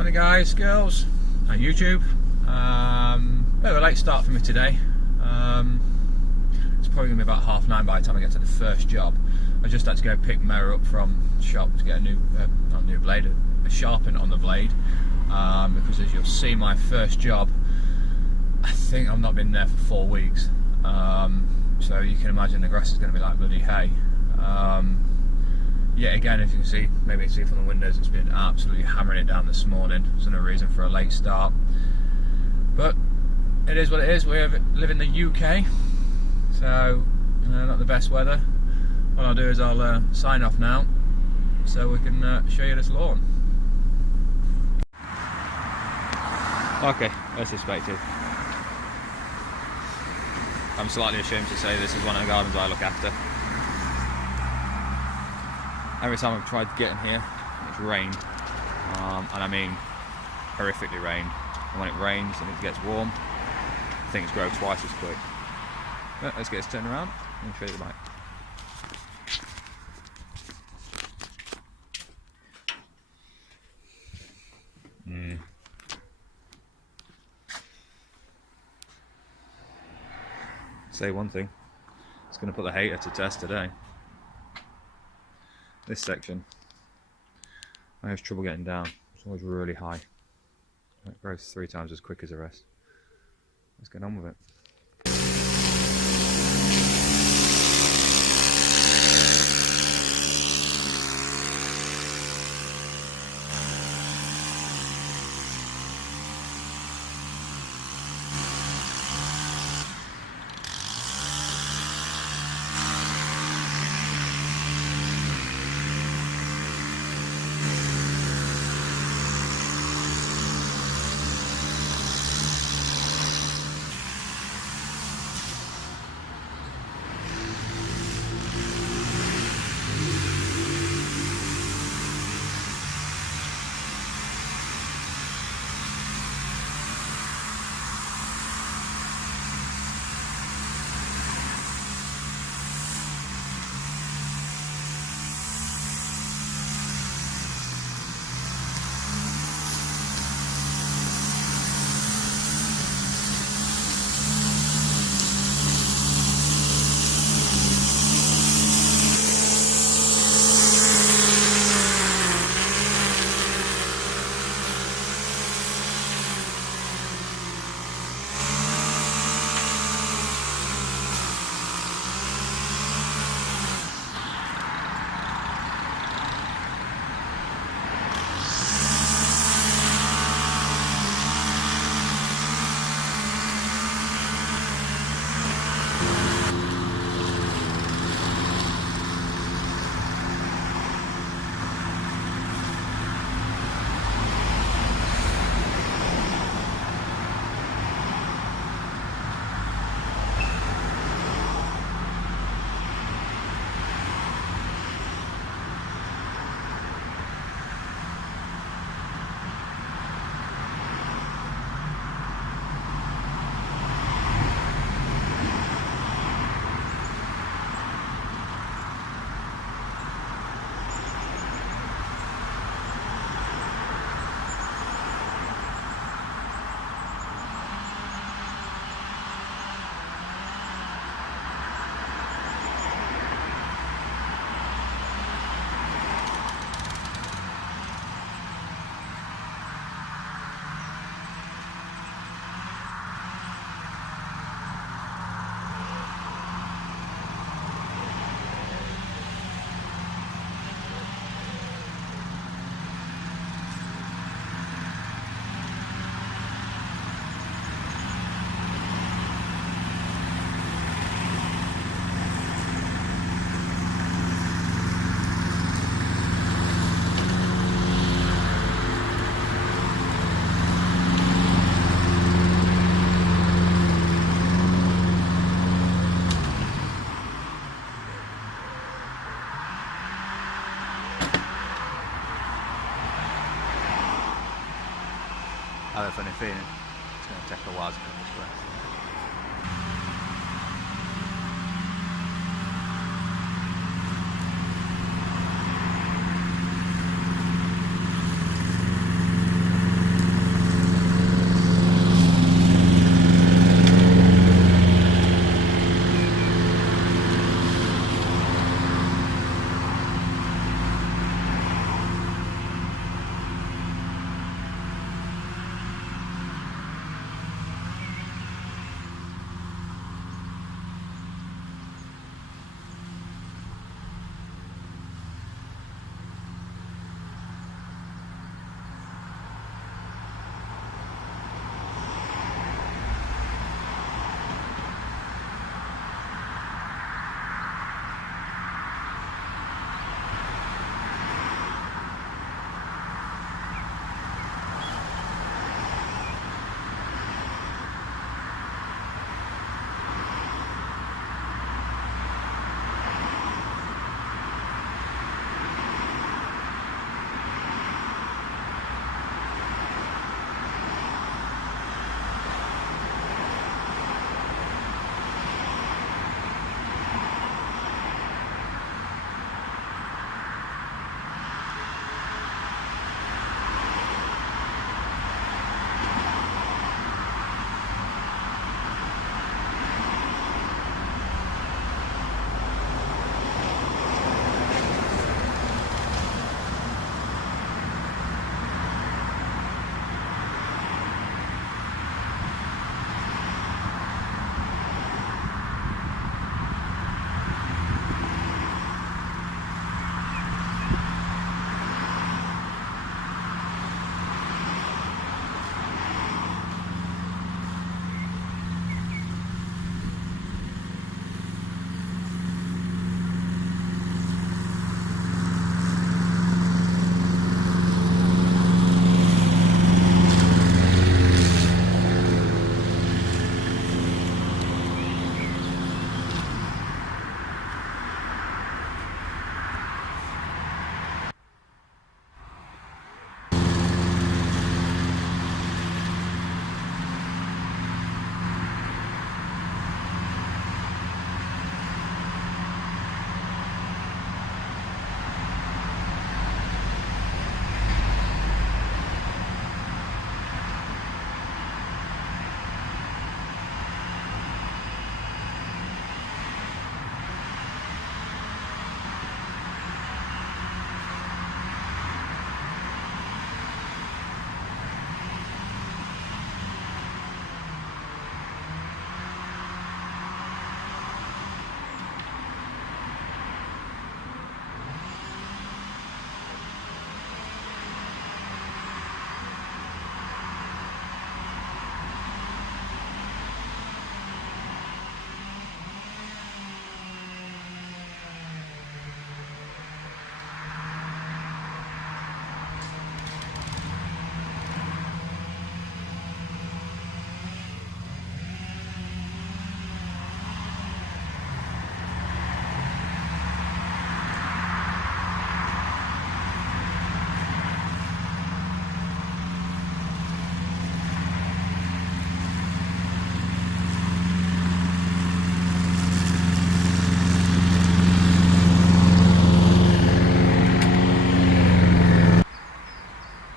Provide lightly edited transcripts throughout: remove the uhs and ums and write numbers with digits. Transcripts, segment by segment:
Morning guys, girls, and YouTube. Bit of a late start for me today. It's probably going to be about 9:30 by the time I get to the first job. I just had to go pick mower up from the shop to get a new, not a new blade, a sharpen on the blade. Because as you'll see, my first job, I think I've not been there for 4 weeks. So you can imagine the grass is going to be like bloody hay. Yeah, again, as you can see, maybe you can see from the windows, it's been absolutely hammering it down this morning. There's no reason for a late start, but it is what it is. We live in the UK, so not the best weather. What I'll do is I'll sign off now, so we can show you this lawn. Okay, as suspected. I'm slightly ashamed to say this is one of the gardens I look after. Every time I've tried to get in here, it's rained, and I mean horrifically rained. And when it rains and it gets warm, things grow twice as quick. But let's get this turned around and show you the bike. Say one thing, it's going to put the hayter to test today. This section, I have trouble getting down. It's always really high. It grows 3 times as quick as the rest. Let's get on with it. I have a funny feeling it's going to take a while to come this way.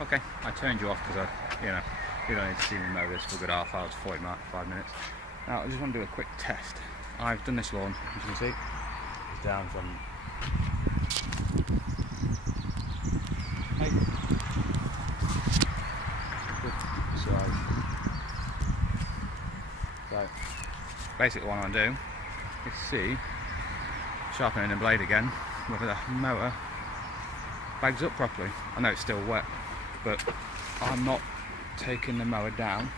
Okay, I turned you off because you don't need to see me mow this for a good half hour to 45 minutes. Now I just want to do a quick test. I've done this lawn, as you can see, it's down from hey, good size. So basically what I want to do is see, sharpening the blade again, whether the mower bags up properly. I know it's still wet, but I'm not taking the mower down.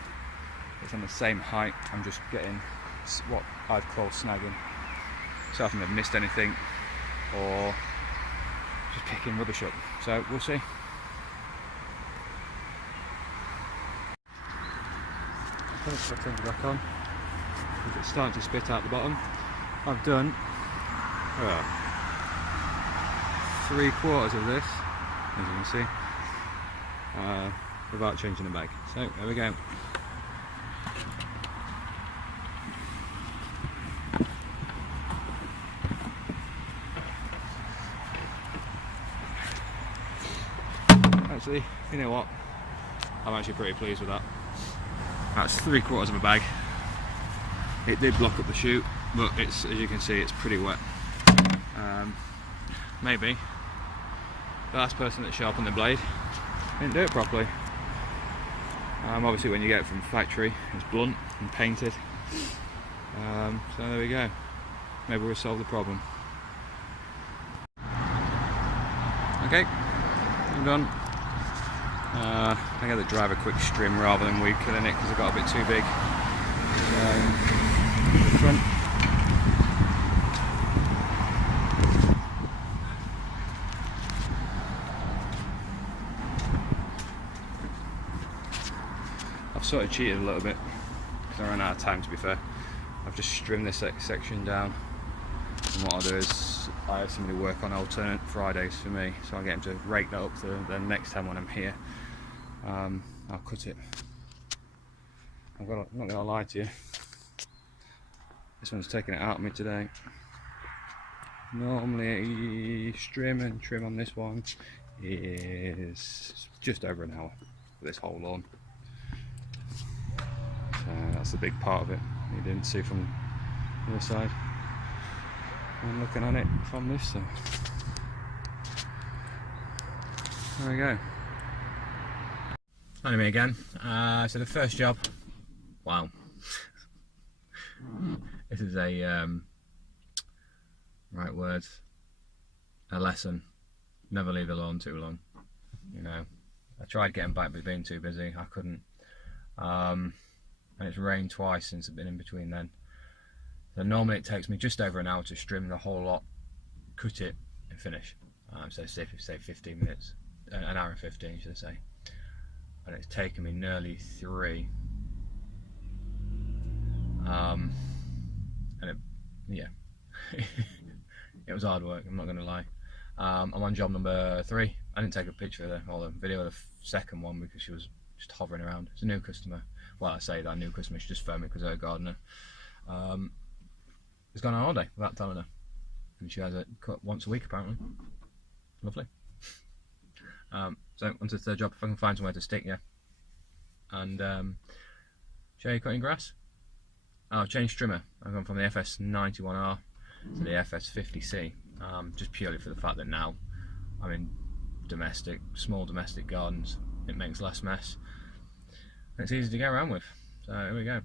It's on the same height. I'm just getting what I'd call snagging. So I haven't have missed anything or just picking rubbish up. So we'll see. I'll turn it back on. It's starting to spit out the bottom. I've done 3/4 of this, as you can see, without changing the bag. So there we go. Actually, you know what? I'm actually pretty pleased with that. That's 3/4 of a bag. It did block up the chute, but it's, as you can see, it's pretty wet. Maybe the last person that sharpened the blade didn't do it properly. Obviously when you get it from factory, it's blunt and painted. So there we go. Maybe we'll solve the problem. Okay, I'm done. I got to drive a quick strim rather than weed killing it because it got a bit too big. The front. I've sort of cheated a little bit because I ran out of time, to be fair. I've just trimmed this section down, and what I'll do is I have somebody work on alternate Fridays for me, so I'll get him to rake that up to the next time when I'm here. I'll cut it. I'm not going to lie to you, this one's taking it out of me today. Normally trim and trim on this one is just over an hour for this whole lawn. So that's the big part of it. You didn't see from the other side. I'm looking on it from this side. There we go. Only me again. So the first job. Wow. This is a right words. A lesson. Never leave the lawn too long. You know, I tried getting back, but being too busy, I couldn't. And it's rained twice since I've been in between then. So normally it takes me just over an hour to trim the whole lot, cut it and finish. So say 15 minutes, an hour and 15 should I say. And it's taken me nearly 3. And yeah, it was hard work, I'm not going to lie. I'm on job number 3. I didn't take a picture of the video of the second one because she was just hovering around. It's a new customer. Well, I say that new customer, she just phoned me because her gardener has gone on holiday without telling her. And she has it cut once a week apparently. Lovely. So onto the third job, if I can find somewhere to stick you. And show you cutting grass. I've changed trimmer. I've gone from the FS91R to the FS50C. Just purely for the fact that now I'm in small domestic gardens. It makes less mess. And it's easy to get around with. So here we go.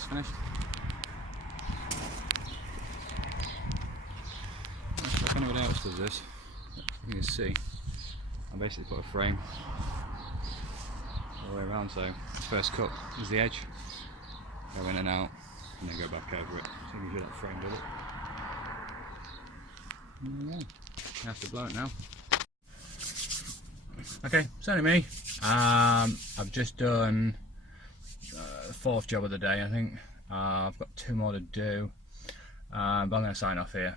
that's finished. If anybody else does this, you can see I basically put a frame all the way around, so the first cut is the edge, go in and out, and then go back over it, so you can do that framed with it. And there you go. You have to blow it now. Okay, it's only me. I've just done the 4th job of the day, I think. I've got 2 more to do, but I'm going to sign off here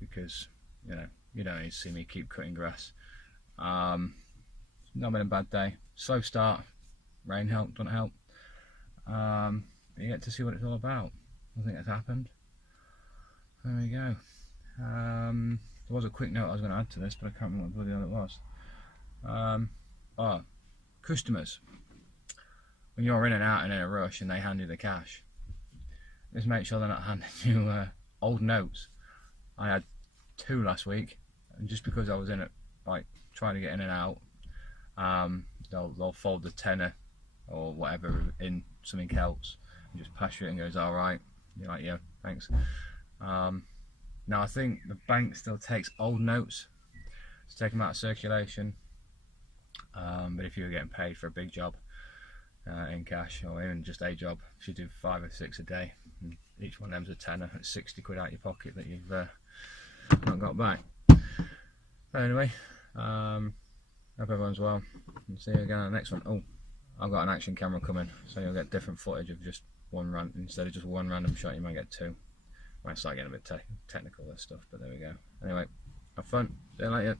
because you don't need to see me keep cutting grass. It's not been a bad day. Slow start. Rain helped, don't help. You get to see what it's all about. Nothing has happened. There we go. There was a quick note I was going to add to this, but I can't remember what bloody hell it was. Customers. When you're in and out and in a rush and they hand you the cash, just make sure they're not handing you old notes. I had 2 last week, and just because I was in it, like trying to get in and out, they'll fold the tenner or whatever in something else and just pass you it and goes, alright. You're like, yeah, thanks. Now I think the bank still takes old notes to take them out of circulation, but if you were getting paid for a big job in cash, or even just a job, if you do 5 or 6 a day, and each one of them's a tenner, it's 60 quid out your pocket that you've not got back. But anyway, hope everyone's well, and see you again on the next one. Oh, I've got an action camera coming, so you'll get different footage of just one run instead of just one random shot. You might get 2. Might start getting a bit technical, this stuff, but there we go. Anyway, have fun. See you later.